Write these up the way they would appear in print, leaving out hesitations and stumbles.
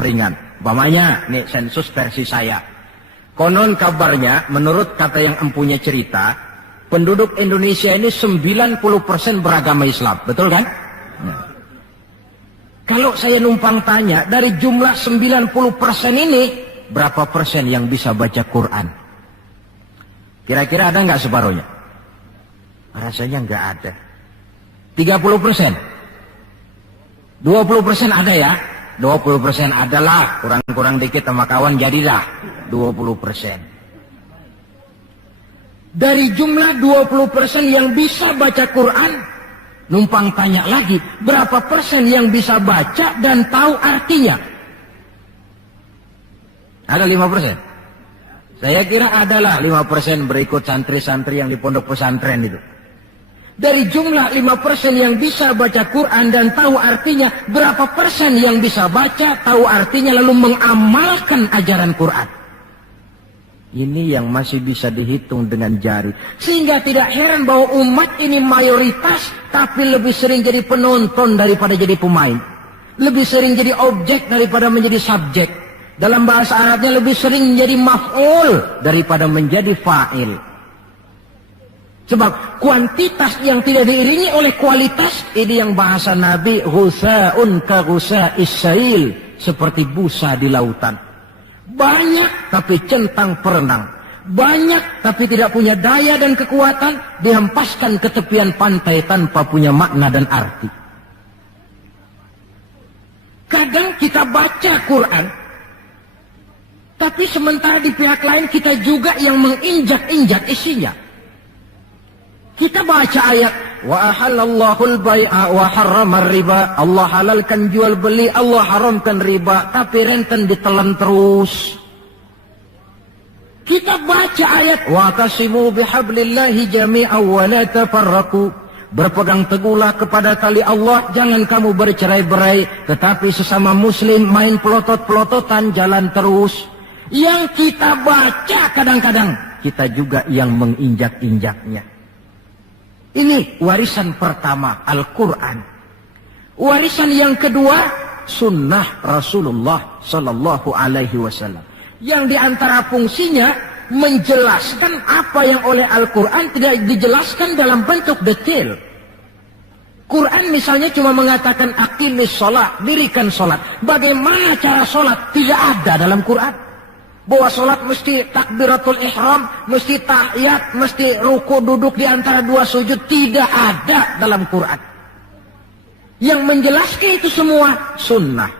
ringan. Umpamanya, nih sensus versi saya. Konon kabarnya, menurut kata yang empunya cerita, penduduk Indonesia ini 90% beragama Islam. Betul kan? Nah. Kalau saya numpang tanya, dari jumlah 90% ini, berapa persen yang bisa baca Quran? Kira-kira ada nggak separuhnya? Rasanya nggak ada. 30%? 20% ada ya? 20% adalah, kurang-kurang dikit sama kawan jadilah 20%. Dari jumlah 20% yang bisa baca Quran, numpang tanya lagi, berapa persen yang bisa baca dan tahu artinya? Ada 5%? Saya kira adalah 5% berikut santri-santri yang di pondok pesantren itu. Dari jumlah 5% yang bisa baca Quran dan tahu artinya, berapa persen yang bisa baca, tahu artinya, lalu mengamalkan ajaran Quran? Ini yang masih bisa dihitung dengan jari. Sehingga tidak heran bahwa umat ini mayoritas, tapi lebih sering jadi penonton daripada jadi pemain. Lebih sering jadi objek daripada menjadi subjek. Dalam bahasa Arabnya lebih sering menjadi maf'ul daripada menjadi fa'il. Sebab kuantitas yang tidak diiringi oleh kualitas, ini yang bahasa Nabi, ghusa'un ka ghusa'is sail, seperti busa di lautan. Banyak tapi centang perenang. Banyak tapi tidak punya daya dan kekuatan, dihempaskan ke tepian pantai tanpa punya makna dan arti. Kadang kita baca Quran, tapi sementara di pihak lain kita juga yang menginjak-injak isinya. Kita baca ayat, wa ahallallahu al-bai'a wa harrama riba. Allah halalkan jual beli, Allah haramkan riba, tapi renten ditelan terus. Kita baca ayat, wa tasimu bihablillahi jami'an wa la tafarraqu. Berpegang teguhlah kepada tali Allah, jangan kamu bercerai-berai, tetapi sesama muslim main pelotot-pelototan jalan terus. Yang kita baca kadang-kadang, kita juga yang menginjak-injaknya. Ini warisan pertama, Al-Quran. Warisan yang kedua, sunnah Rasulullah Sallallahu Alaihi Wasallam. Yang diantara fungsinya menjelaskan apa yang oleh Al-Quran tidak dijelaskan dalam bentuk detail. Quran misalnya cuma mengatakan aqimis sholat, dirikan sholat. Bagaimana cara sholat? Tidak ada dalam Quran. Bahwa sholat mesti takbiratul ihram, mesti tahiyat, mesti ruku duduk di antara dua sujud, tidak ada dalam Quran. Yang menjelaskan itu semua sunnah.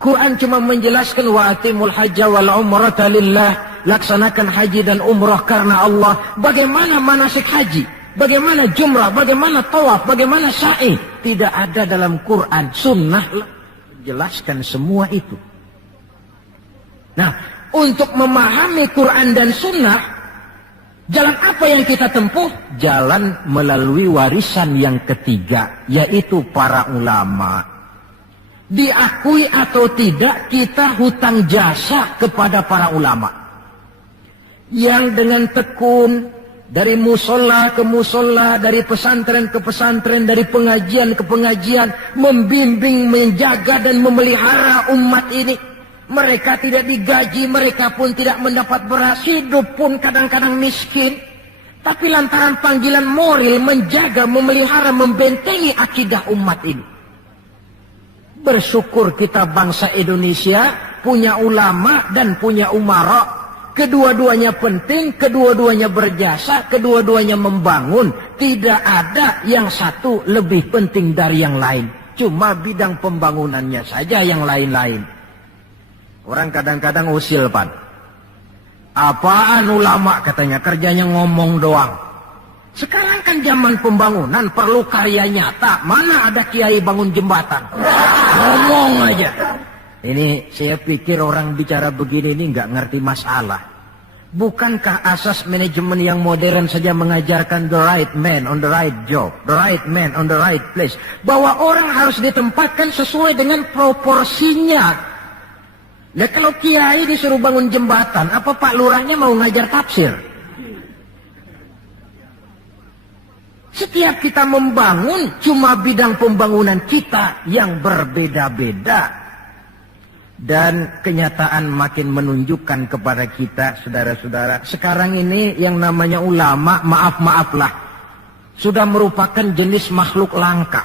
Quran cuma menjelaskan wa atimul hajja wal umrata lillah, laksanakan haji dan umrah karena Allah. Bagaimana manasik haji, bagaimana jumrah, bagaimana tawaf, bagaimana sa'i, tidak ada dalam Quran. Sunnah jelaskan semua itu. Nah, untuk memahami Quran dan Sunnah, jalan apa yang kita tempuh? Jalan melalui warisan yang ketiga, yaitu para ulama. Diakui atau tidak, kita hutang jasa kepada para ulama. Yang dengan tekun, dari musola ke musola, dari pesantren ke pesantren, dari pengajian ke pengajian, membimbing, menjaga dan memelihara umat ini. Mereka tidak digaji, mereka pun tidak mendapat beras, hidup pun kadang-kadang miskin. Tapi lantaran panggilan moral menjaga, memelihara, membentengi akidah umat ini. Bersyukur kita bangsa Indonesia punya ulama dan punya umara. Kedua-duanya penting, kedua-duanya berjasa, kedua-duanya membangun. Tidak ada yang satu lebih penting dari yang lain. Cuma bidang pembangunannya saja yang lain-lain. Orang kadang-kadang usil, Pan. Apaan ulama katanya, kerjanya ngomong doang. Sekarang kan zaman pembangunan, perlu karya nyata. Mana ada kiai bangun jembatan? Ngomong aja. Ini saya pikir orang bicara begini ini nggak ngerti masalah. Bukankah asas manajemen yang modern saja mengajarkan the right man on the right job, the right man on the right place, bahwa orang harus ditempatkan sesuai dengan proporsinya. Nah, kalau kiai disuruh bangun jembatan, apa Pak Lurahnya mau ngajar tafsir? Setiap kita membangun, cuma bidang pembangunan kita yang berbeda-beda. Dan kenyataan makin menunjukkan kepada kita, saudara-saudara, sekarang ini yang namanya ulama, maaf-maaflah, sudah merupakan jenis makhluk langka.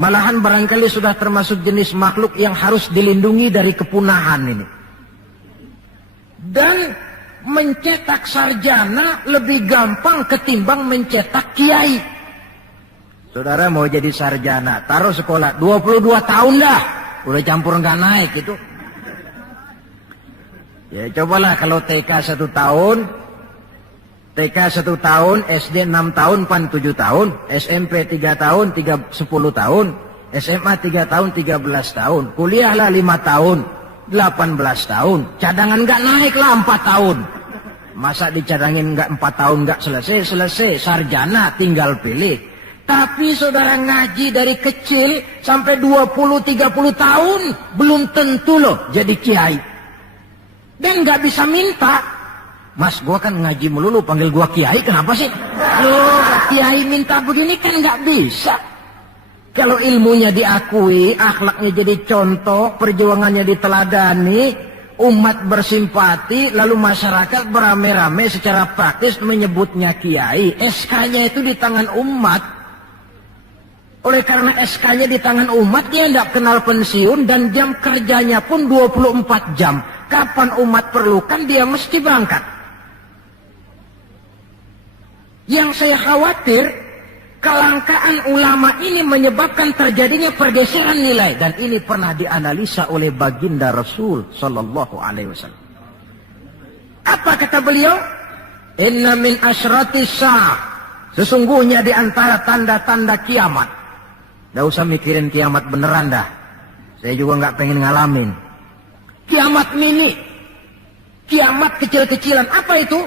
Malahan barangkali sudah termasuk jenis makhluk yang harus dilindungi dari kepunahan ini. Dan mencetak sarjana lebih gampang ketimbang mencetak kiai. Saudara mau jadi sarjana, taruh sekolah 22 tahun dah, udah campur nggak naik itu. Ya cobalah kalau TK 1 tahun, TK 1 tahun, SD 6 tahun, PAN 7 tahun, SMP 3 tahun, 10 tahun, SMA 3 tahun, 13 tahun, kuliahlah 5 tahun, 18 tahun, cadangan nggak naik lah 4 tahun. Masa dicadangin nggak 4 tahun nggak selesai, sarjana tinggal pilih. Tapi saudara ngaji dari kecil sampai 20-30 tahun belum tentu loh jadi kiai. Dan nggak bisa minta. Mas, gua kan ngaji melulu, panggil gua kiai, kenapa sih? Loh, kiai minta begini kan nggak bisa. Kalau ilmunya diakui, akhlaknya jadi contoh, perjuangannya diteladani, umat bersimpati, lalu masyarakat beramai-ramai secara praktis menyebutnya kiai. SK-nya itu di tangan umat. Oleh karena SK-nya di tangan umat, dia tidak kenal pensiun dan jam kerjanya pun 24 jam. Kapan umat perlukan, dia mesti berangkat. Yang saya khawatir, kelangkaan ulama ini menyebabkan terjadinya pergeseran nilai. Dan ini pernah dianalisa oleh baginda Rasul Sallallahu Alaihi Wasallam. Apa kata beliau? Inna min asyrati sa'ah. Sesungguhnya di antara tanda-tanda kiamat. Nggak usah mikirin kiamat beneran dah. Saya juga nggak pengen ngalamin. Kiamat mini. Kiamat kecil-kecilan. Apa itu?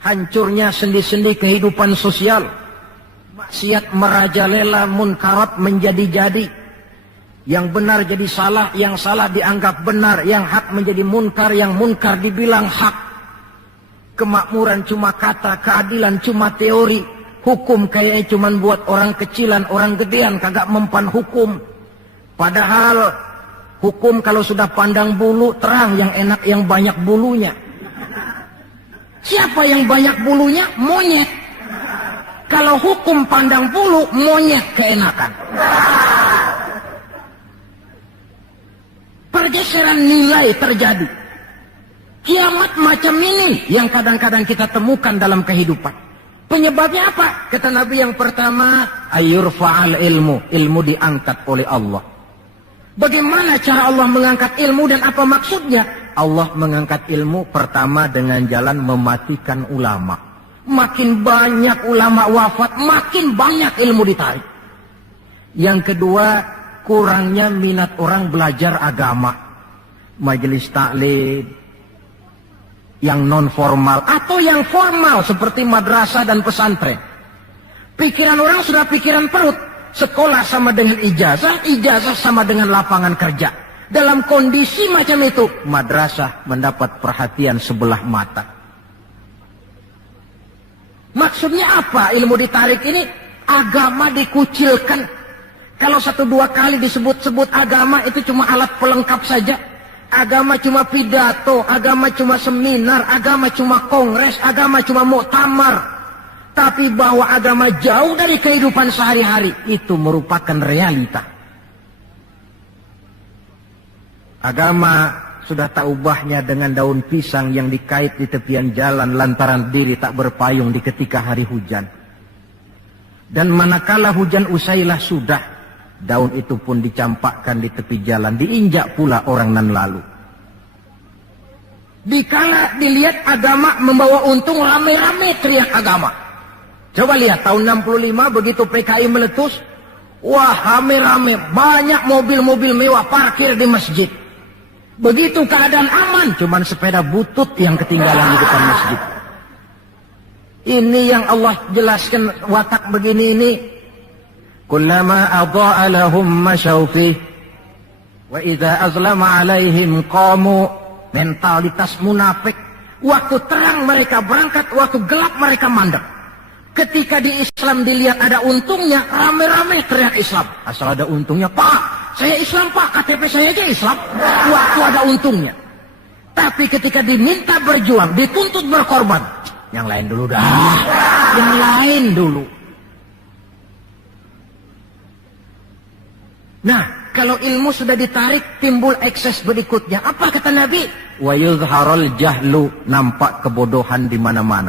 Hancurnya sendi-sendi kehidupan sosial. Maksiat merajalela, munkarat menjadi-jadi. Yang benar jadi salah, yang salah dianggap benar. Yang hak menjadi munkar, yang munkar dibilang hak. Kemakmuran cuma kata, keadilan cuma teori. Hukum kayaknya cuma buat orang kecilan, orang gedean, kagak mempan hukum. Padahal hukum kalau sudah pandang bulu, terang yang enak yang banyak bulunya. Siapa yang banyak bulunya? Monyet. Kalau hukum pandang bulu, monyet keenakan. Pergeseran nilai terjadi. Kiamat macam ini yang kadang-kadang kita temukan dalam kehidupan. Penyebabnya apa? Kata Nabi yang pertama, ayurfa'al ilmu. Ilmu diangkat oleh Allah. Bagaimana cara Allah mengangkat ilmu dan apa maksudnya? Allah mengangkat ilmu pertama dengan jalan mematikan ulama. Makin banyak ulama wafat, makin banyak ilmu ditarik. Yang kedua, kurangnya minat orang belajar agama. Majelis taklim yang non formal atau yang formal seperti madrasah dan pesantren. Pikiran orang sudah pikiran perut. Sekolah sama dengan ijazah, ijazah sama dengan lapangan kerja. Dalam kondisi macam itu, madrasah mendapat perhatian sebelah mata. Maksudnya apa ilmu ditarik ini? Agama dikucilkan. Kalau 1-2 kali disebut-sebut agama itu cuma alat pelengkap saja. Agama cuma pidato, agama cuma seminar, agama cuma kongres, agama cuma muktamar. Tapi bahwa agama jauh dari kehidupan sehari-hari, itu merupakan realita. Agama sudah tak ubahnya dengan daun pisang yang dikait di tepian jalan lantaran diri tak berpayung di ketika hari hujan. Dan manakala hujan usailah sudah, daun itu pun dicampakkan di tepi jalan, diinjak pula orang nan lalu. Dikala dilihat agama membawa untung, rame-rame teriak agama. Coba lihat tahun 65 begitu PKI meletus, wah rame-rame, banyak mobil-mobil mewah parkir di masjid. Begitu keadaan aman, cuman sepeda butut yang ketinggalan di depan masjid. Ini yang Allah jelaskan watak begini ini. Kullama adha'a lahum masyaw fih wa idza azlama alaihim qamu. Mentalitas munafik. Waktu terang mereka berangkat, waktu gelap mereka mandek. Ketika di Islam dilihat ada untungnya, rame-rame teriak Islam. Asal ada untungnya, Pak, saya Islam Pak, KTP saya aja Islam. Waktu ada untungnya. Tapi ketika diminta berjuang, dituntut berkorban, yang lain dulu dah. Yang lain dulu. Nah, kalau ilmu sudah ditarik, timbul ekses berikutnya. Apa kata Nabi? Wa yuzharul jahlu, nampak kebodohan di mana-mana.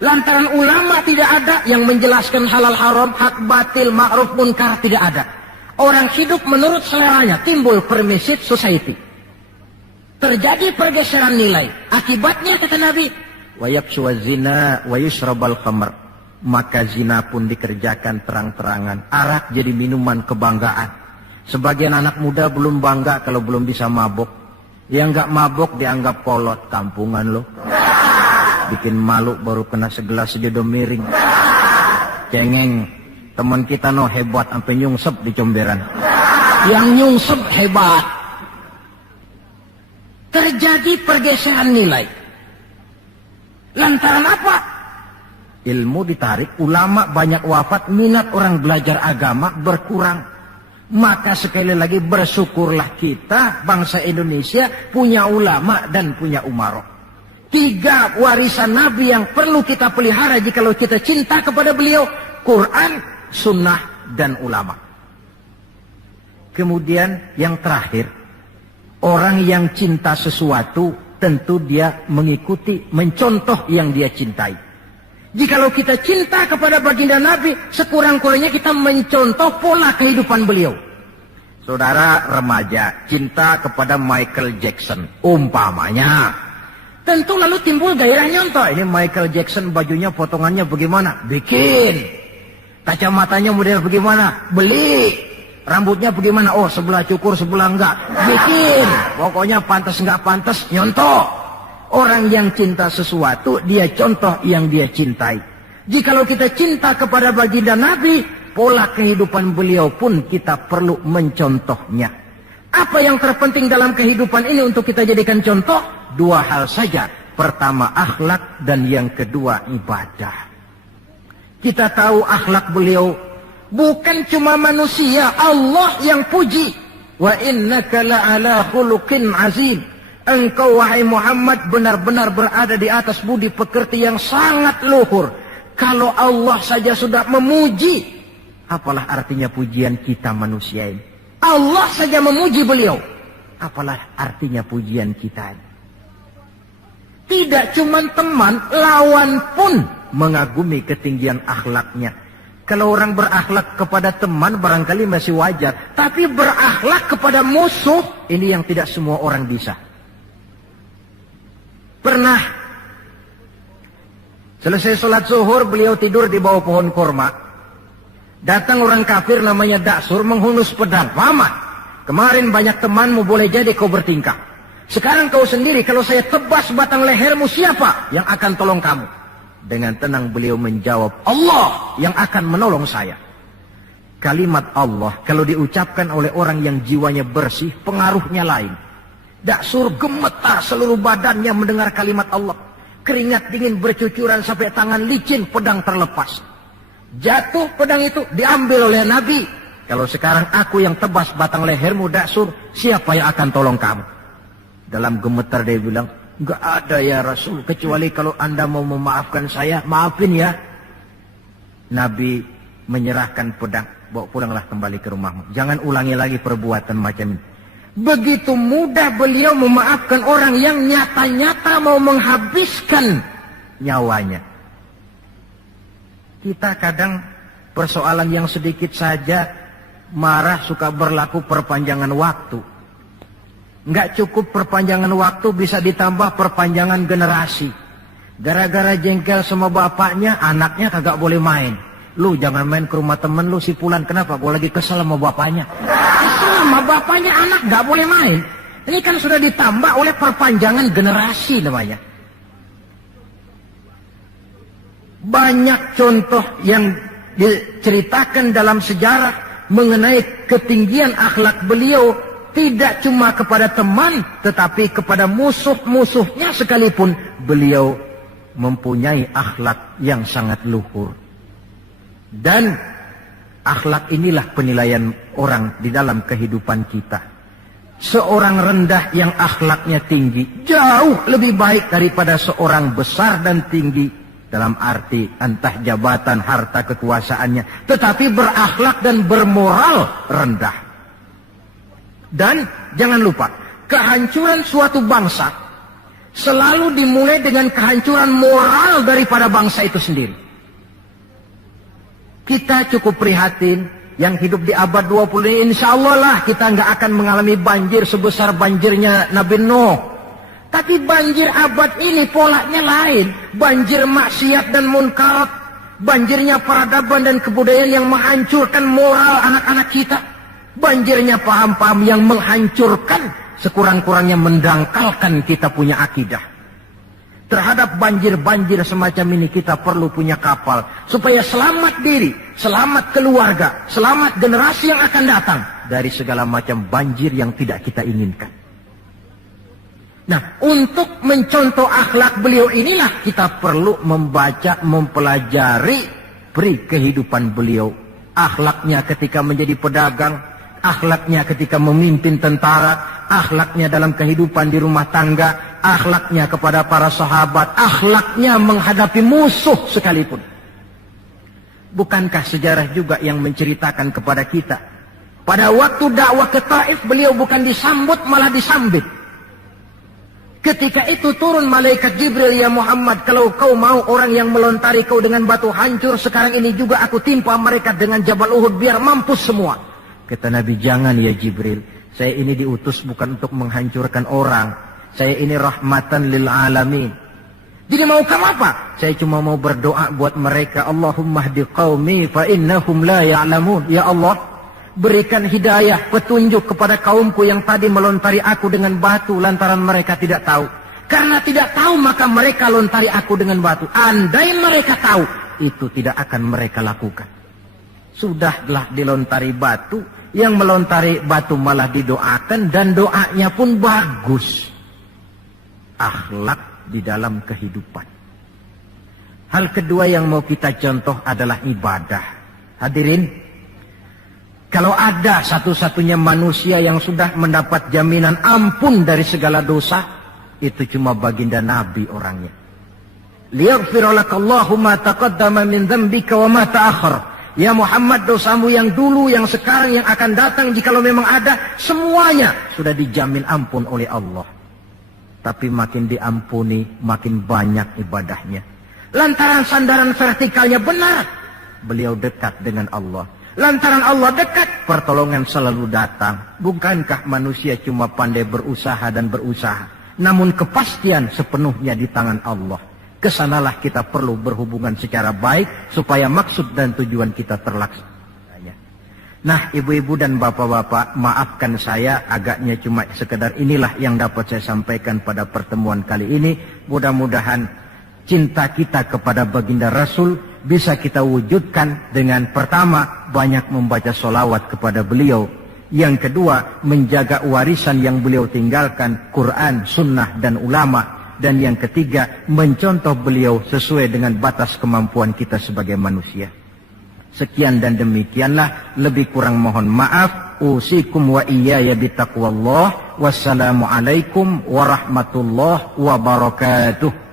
Lantaran ulama tidak ada yang menjelaskan halal haram, hak batil, ma'ruf munkar, tidak ada. Orang hidup menurut seleranya, timbul permissive society. Terjadi pergeseran nilai. Akibatnya kata Nabi, wa yafshu zina wa yushrabal khamr. Maka zina pun dikerjakan terang-terangan. Arak jadi minuman kebanggaan. Sebagian anak muda belum bangga kalau belum bisa mabok. Yang nggak mabok dianggap kolot, kampungan lo. Bikin malu baru kena segelas sejodoh miring. Cengeng, teman kita no hebat sampai nyungsep di comberan. Yang nyungsep hebat. Terjadi pergeseran nilai. Lantaran apa? Ilmu ditarik, ulama banyak wafat, minat orang belajar agama berkurang. Maka sekali lagi bersyukurlah kita bangsa Indonesia punya ulama dan punya umarok. 3 warisan Nabi yang perlu kita pelihara jikalau kita cinta kepada beliau. Quran, sunnah, dan ulama. Kemudian yang terakhir, orang yang cinta sesuatu tentu dia mengikuti, mencontoh yang dia cintai. Jikalau kita cinta kepada baginda Nabi, sekurang-kurangnya kita mencontoh pola kehidupan beliau. Saudara remaja, cinta kepada Michael Jackson, umpamanya. Tentu lalu timbul gairah nyontoh. Ini Michael Jackson, bajunya potongannya bagaimana? Bikin. Kacamatanya model bagaimana? Beli. Rambutnya bagaimana? Oh, sebelah cukur, sebelah enggak. Bikin. Pokoknya pantas enggak pantas, nyontoh. Orang yang cinta sesuatu, dia contoh yang dia cintai. Jikalau kita cinta kepada baginda Nabi, pola kehidupan beliau pun kita perlu mencontohnya. Apa yang terpenting dalam kehidupan ini untuk kita jadikan contoh? 2 hal saja. Pertama akhlak dan yang kedua ibadah. Kita tahu akhlak beliau bukan cuma manusia, Allah yang puji. Wa innaka la'ala khuluqin azim. Engkau wahai Muhammad benar-benar berada di atas budi pekerti yang sangat luhur. Kalau Allah saja sudah memuji, apalah artinya pujian kita manusia ini? Allah saja memuji beliau, apalah artinya pujian kita ini? Tidak cuma teman, lawan pun mengagumi ketinggian akhlaknya. Kalau orang berakhlak kepada teman barangkali masih wajar, tapi berakhlak kepada musuh, ini yang tidak semua orang bisa. Pernah selesai sholat zuhur, beliau tidur di bawah pohon korma. Datang orang kafir namanya Daksur menghunus pedang. Muhammad, kemarin banyak temanmu, boleh jadi kau bertingkah. Sekarang kau sendiri, kalau saya tebas batang lehermu, siapa yang akan tolong kamu? Dengan tenang beliau menjawab, Allah yang akan menolong saya. Kalimat Allah kalau diucapkan oleh orang yang jiwanya bersih, pengaruhnya lain. Daksur gemetar seluruh badannya mendengar kalimat Allah. Keringat dingin bercucuran sampai tangan licin, pedang terlepas. Jatuh pedang itu, diambil oleh Nabi. Kalau sekarang aku yang tebas batang lehermu Daksur, siapa yang akan tolong kamu? Dalam gemetar dia bilang, enggak ada ya Rasul, kecuali kalau anda mau memaafkan saya, maafin ya. Nabi menyerahkan pedang, bawa pulanglah kembali ke rumahmu. Jangan ulangi lagi perbuatan macam ini. Begitu mudah beliau memaafkan orang yang nyata-nyata mau menghabiskan nyawanya. Kita kadang persoalan yang sedikit saja marah suka berlaku perpanjangan waktu. Nggak cukup perpanjangan waktu, bisa ditambah perpanjangan generasi. Gara-gara jengkel sama bapaknya, anaknya kagak boleh main. Lu jangan main ke rumah temen lu si Pulan, kenapa? Gua lagi kesel sama bapaknya. Kesel sama bapaknya, anak gak boleh main. Ini kan sudah ditambah oleh perpanjangan generasi namanya. Banyak contoh yang diceritakan dalam sejarah mengenai ketinggian akhlak beliau. Tidak cuma kepada teman, tetapi kepada musuh-musuhnya sekalipun beliau mempunyai akhlak yang sangat luhur. Dan Akhlak inilah penilaian orang di dalam kehidupan kita. Seorang rendah yang akhlaknya tinggi jauh lebih baik daripada seorang besar dan tinggi, dalam arti entah jabatan, harta, kekuasaannya, tetapi berakhlak dan bermoral rendah. Dan jangan lupa, kehancuran suatu bangsa selalu dimulai dengan kehancuran moral daripada bangsa itu sendiri. Kita cukup prihatin yang hidup di abad 20 ini, insya Allah lah kita nggak akan mengalami banjir sebesar banjirnya Nabi Nuh. Tapi banjir abad ini polanya lain. Banjir maksiat dan munkarat. Banjirnya peradaban dan kebudayaan yang menghancurkan moral anak-anak kita. Banjirnya paham-paham yang menghancurkan, sekurang-kurangnya mendangkalkan kita punya akidah. Terhadap banjir-banjir semacam ini kita perlu punya kapal supaya selamat diri, selamat keluarga, selamat generasi yang akan datang dari segala macam banjir yang tidak kita inginkan. Nah, untuk mencontoh akhlak beliau inilah kita perlu membaca, mempelajari peri kehidupan beliau. Akhlaknya ketika menjadi pedagang, akhlaknya ketika memimpin tentara, akhlaknya dalam kehidupan di rumah tangga, akhlaknya kepada para sahabat, akhlaknya menghadapi musuh sekalipun. Bukankah sejarah juga yang menceritakan kepada kita, pada waktu dakwah ke Taif beliau bukan disambut malah disambit. Ketika itu turun malaikat Jibril, ya Muhammad, kalau kau mau orang yang melontari kau dengan batu hancur, sekarang ini juga aku timpa mereka dengan Jabal Uhud biar mampus semua. Kata Nabi, jangan ya Jibril, saya ini diutus bukan untuk menghancurkan orang, saya ini rahmatan lil alamin. Jadi mau kamu apa? Saya cuma mau berdoa buat mereka, Allahumma hdi qaumi fa innahum la ya'lamun. Ya Allah, berikan hidayah, petunjuk kepada kaumku yang tadi melontari aku dengan batu lantaran mereka tidak tahu. Karena tidak tahu maka mereka lontari aku dengan batu. Andai mereka tahu, itu tidak akan mereka lakukan. Sudahlah dilontari batu, yang melontari batu malah didoakan dan doanya pun bagus. Akhlak di dalam kehidupan. Hal kedua yang mau kita contoh adalah ibadah. Hadirin, kalau ada satu-satunya manusia yang sudah mendapat jaminan ampun dari segala dosa, itu cuma baginda Nabi orangnya. Liyaghfira lakallahu ma taqaddama min dzambika wa ma ta'akhkhar. Ya Muhammad, dosamu yang dulu, yang sekarang, yang akan datang, jikalau memang ada, semuanya sudah dijamin ampun oleh Allah. Tapi makin diampuni, makin banyak ibadahnya. Lantaran sandaran vertikalnya benar, beliau dekat dengan Allah. Lantaran Allah dekat, pertolongan selalu datang. Bukankah manusia cuma pandai berusaha dan berusaha, namun kepastian sepenuhnya di tangan Allah. Kesanalah kita perlu berhubungan secara baik supaya maksud dan tujuan kita terlaksana. Nah, ibu-ibu dan bapak-bapak, maafkan saya agaknya cuma sekedar inilah yang dapat saya sampaikan pada pertemuan kali ini. Mudah-mudahan cinta kita kepada baginda Rasul bisa kita wujudkan dengan pertama, banyak membaca sholawat kepada beliau. Yang kedua, menjaga warisan yang beliau tinggalkan, Quran, sunnah, dan ulama. Dan yang ketiga, mencontoh beliau sesuai dengan batas kemampuan kita sebagai manusia. Sekian dan demikianlah, lebih kurang mohon maaf. Usikum wa iyaya bitaqwallah. Wassalamualaikum warahmatullahi wabarakatuh.